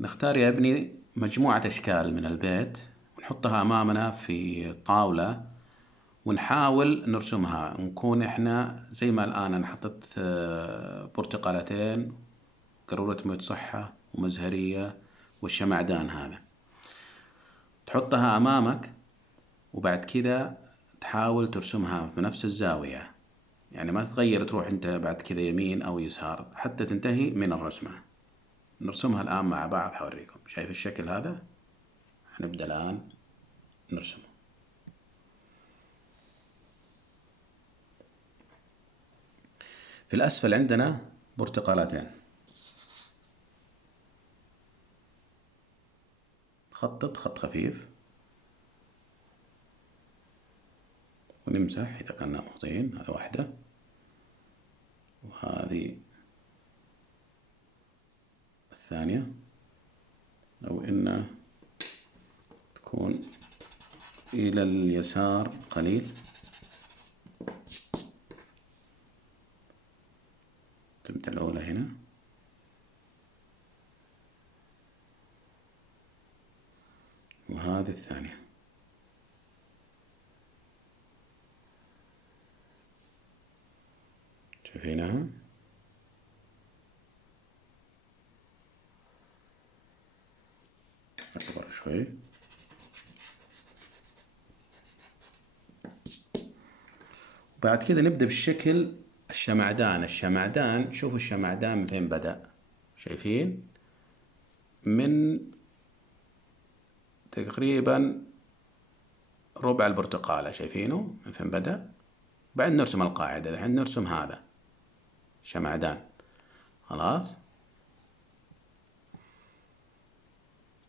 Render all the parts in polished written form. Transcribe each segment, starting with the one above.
نختار يا ابني مجموعة أشكال من البيت ونحطها أمامنا في طاولة، ونحاول نرسمها، ونكون إحنا زي ما الآن أنا حطيت برتقالتين، قارورة موية صحة، ومزهرية، والشمعدان هذا. تحطها أمامك، وبعد كذا تحاول ترسمها بنفس الزاوية، يعني ما تغير تروح أنت بعد كذا يمين أو يسار حتى تنتهي من الرسمة. نرسمها الآن مع بعض، حوريكم. شايف الشكل هذا؟ هنبدأ الآن نرسمه. في الأسفل عندنا برتقالتين، خطط خط خفيف ونمسح إذا كنا مخطئين. هذا واحدة، وهذه الثانية، لو إن تكون إلى اليسار قليل. تبدأ الأولى هنا، وهذه الثانية. شايفينها؟ أكبر شوي. بعد كذا نبدأ بالشكل الشمعدان. شوفوا الشمعدان من فين بدأ. شايفين؟ من تقريبا ربع البرتقالة. شايفينه من فين بدأ؟ بعد نرسم القاعدة. الحين نرسم هذا شمعدان. خلاص،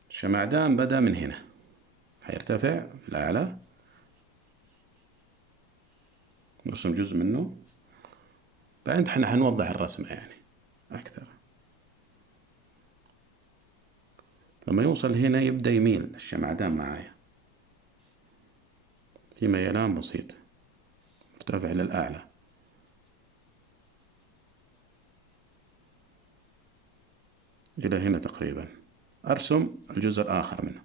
الشمعدان بدأ من هنا، حيرتفع لأعلى، نرسم جزء منه. بعد احنا حنوضح الرسمة يعني أكثر. لما يوصل هنا يبدأ يميل الشمعدان معايا في ميلان بسيط، مرتفع للأعلى. إلى هنا تقريبا. أرسم الجزء الآخر منه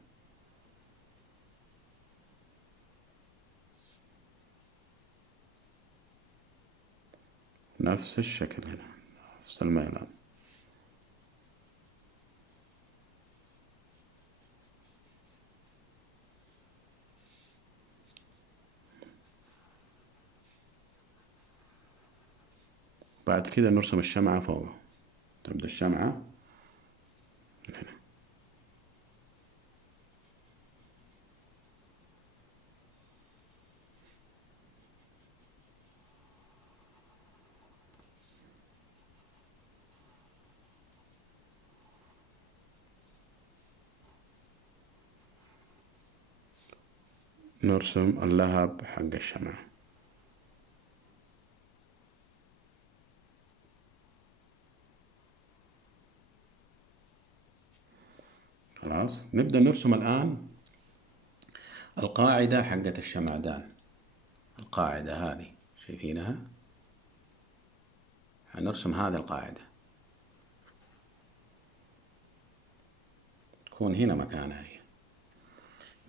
نفس الشكل هنا، نفس الميلان. بعد كذا نرسم الشمعة فوق. تبدأ الشمعة من هنا. نرسم اللهب حق الشمعة. خلاص، نبدأ نرسم الآن القاعدة حقة الشمعدان. القاعدة هذه شايفينها؟ هنرسم هذه القاعدة، تكون هنا مكانها هي،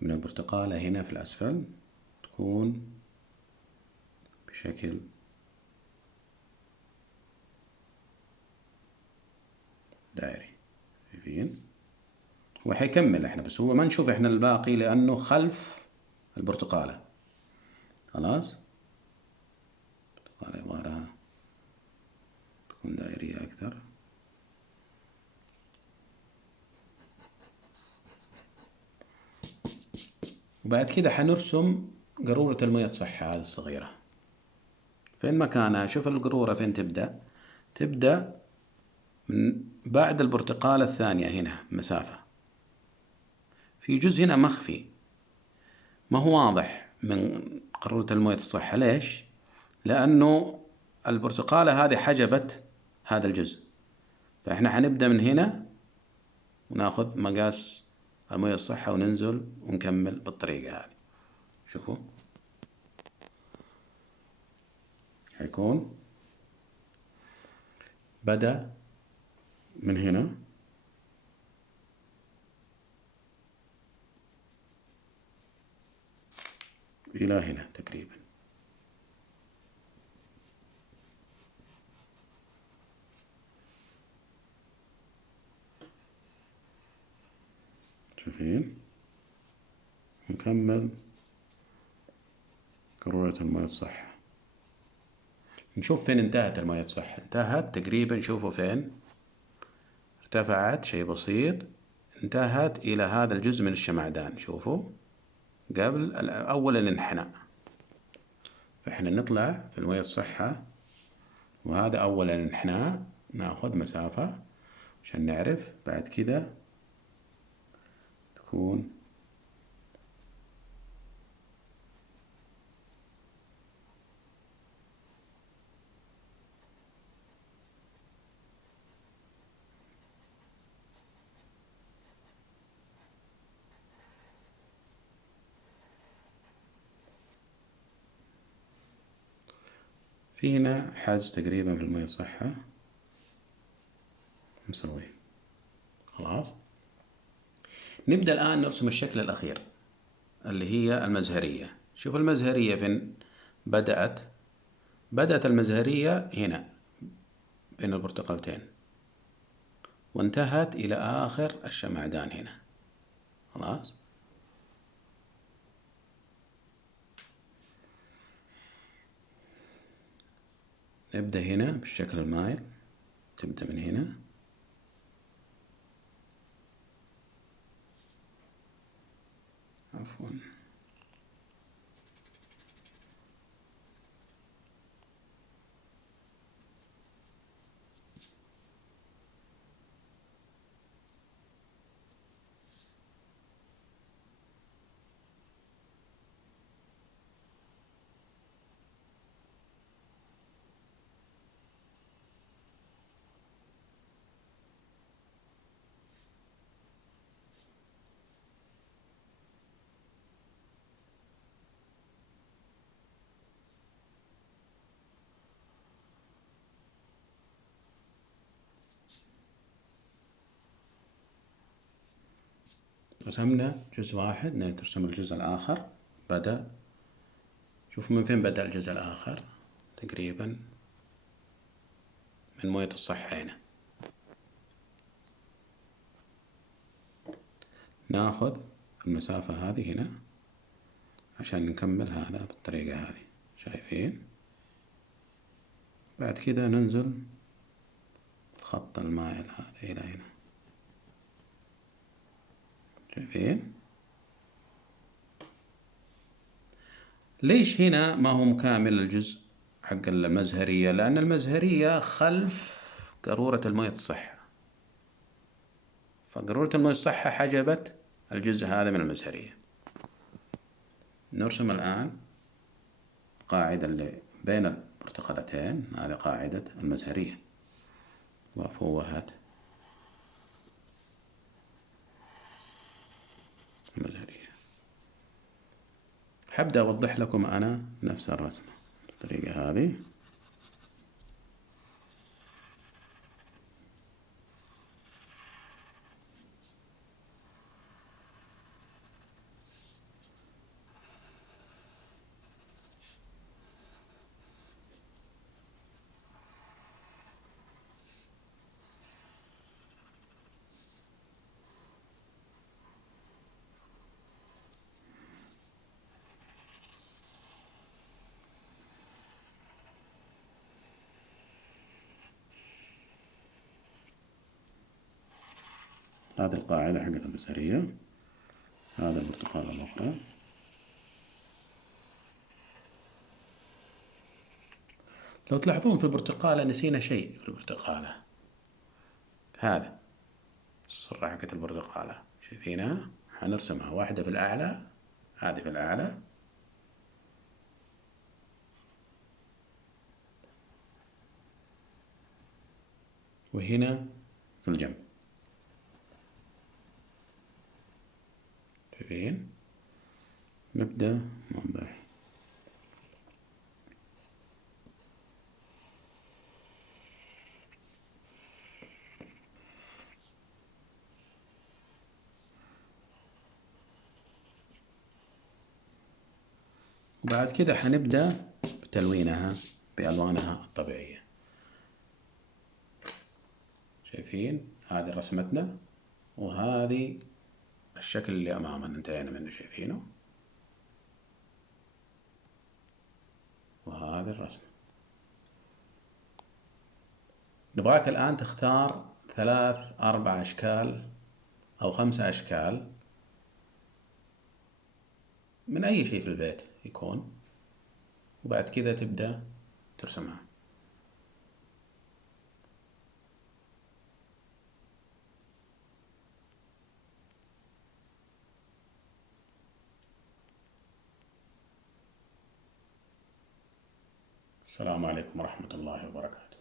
من البرتقالة هنا في الأسفل، تكون بشكل دائري. شايفين؟ هو حيكمل احنا، بس هو ما نشوف احنا الباقي لأنه خلف البرتقالة. خلاص، البرتقالة يبغالها تكون دائرية أكثر. وبعد كده حنرسم قارورة المياه الصحة هذه الصغيرة. فين مكانها؟ شوف القارورة فين تبدأ. تبدأ من بعد البرتقالة الثانية هنا مسافة. في جزء هنا مخفي ما هو واضح من قارورة المياه الصحة. ليش؟ لأنه البرتقالة هذه حجبت هذا الجزء، فإحنا حنبدأ من هنا وناخذ مقاس المياه الصحة وننزل ونكمل بالطريقة هذه. شوفوا، حيكون بدأ من هنا إلى هنا تقريبا. شايفين؟ نكمل قارورة المياه الصحة، نشوف فين انتهت المياه الصحة. انتهت تقريبا، شوفوا فين ارتفعت شيء بسيط، انتهت إلى هذا الجزء من الشمعدان. شوفوا قبل أول الانحناء. فإحنا نطلع في المياه الصحة، وهذا أول الانحناء، ناخذ مسافة عشان نعرف بعد كذا تكون في هنا حاز تقريبا في المياه الصحة نسويه. خلاص، نبدأ الآن نرسم الشكل الأخير اللي هي المزهرية. شوف المزهرية فين بدأت. بدأت المزهرية هنا بين البرتقالتين، وانتهت إلى آخر الشمعدان هنا. خلاص، نبدأ هنا بالشكل المايل، تبدأ من هنا عفوا. رسمنا جزء واحد، نرسم الجزء الآخر. بدأ، شوف من فين بدأ الجزء الآخر، تقريبا من موية الصحة هنا. ناخذ المسافة هذه هنا عشان نكمل هذا بالطريقة هذه. شايفين؟ بعد كده ننزل الخط المائل هذا إلى هنا. شايفين؟ ليش هنا ما هو مكامل الجزء حق المزهرية؟ لأن المزهرية خلف قارورة المياه الصحة، فقارورة المياه الصحة حجبت الجزء هذا من المزهرية. نرسم الآن القاعدة اللي بين البرتقالتين، هذه قاعدة المزهرية، وفوهت المزهرية. حبدأ أوضح لكم أنا نفس الرسمة بالطريقة هذه. هذه القاعدة حقت المزهرية، هذا البرتقالة الأخرى. لو تلاحظون في البرتقالة نسينا شيء. في البرتقالة هذا الصرة حقت البرتقالة، شايفينها؟ حنرسمها واحدة في الأعلى، هذه في الأعلى، وهنا في الجنب. شايفين؟ نبدأ نوضح. بعد كده حنبدأ بتلوينها بألوانها الطبيعية. شايفين هذه رسمتنا، وهذه الشكل اللي أمامنا انتهينا منه، شايفينه، وهذه الرسمة. نبغاك الآن تختار 3-4 أشكال أو 5 أشكال من أي شيء في البيت يكون، وبعد كذا تبدأ ترسمها. السلام عليكم ورحمة الله وبركاته.